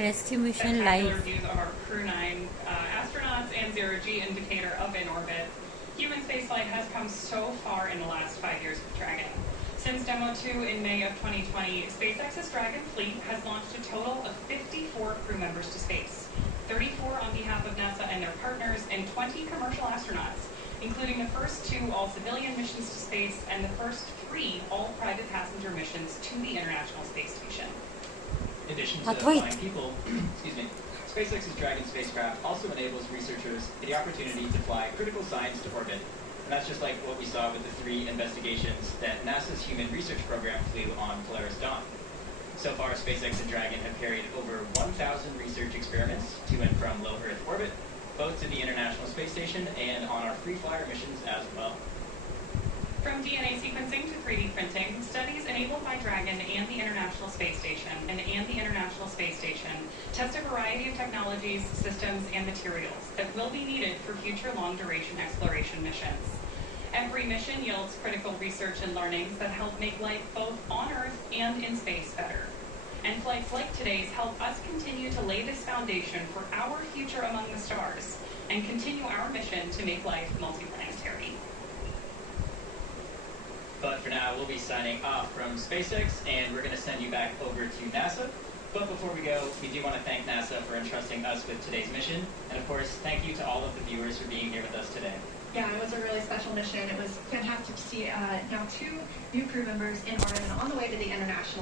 Rescue Mission spectacular Live. views of our Crew 9 astronauts and zero-G indicator up in orbit. Human spaceflight has come so far in the last 5 years with Dragon. Since Demo 2 in May of 2020, SpaceX's Dragon fleet has launched a total of 54 crew members to space, 34 on behalf of NASA and their partners, and 20 commercial astronauts, including the first 2 all-civilian missions to space and the first 3 all-private passenger missions to the International Space Station. In addition to But wait. flying people, SpaceX's Dragon spacecraft also enables researchers the opportunity to fly critical science to orbit. And that's just like what we saw with the 3 investigations that NASA's Human Research Program flew on Polaris Dawn. So far, SpaceX and Dragon have carried over 1,000 research experiments to and from low Earth orbit, both to the International Space Station and on our free flyer missions as well. From DNA sequencing to 3D printing, studies enabled by Dragon and the International Space Station test a variety of technologies, systems, and materials that will be needed for future long-duration exploration missions. Every mission yields critical research and learnings that help make life both on Earth and in space better. And flights like today's help us continue to lay this foundation for our future among the stars and continue our mission to make life multiplanetary. But for now, we'll be signing off from SpaceX, and we're going to send you back over to NASA. But before we go, we do want to thank NASA for entrusting us with today's mission. And of course, thank you to all of the viewers for being here with us today. Yeah, it was a really special mission. It was fantastic to see now 2 new crew members in orbit and on the way to the International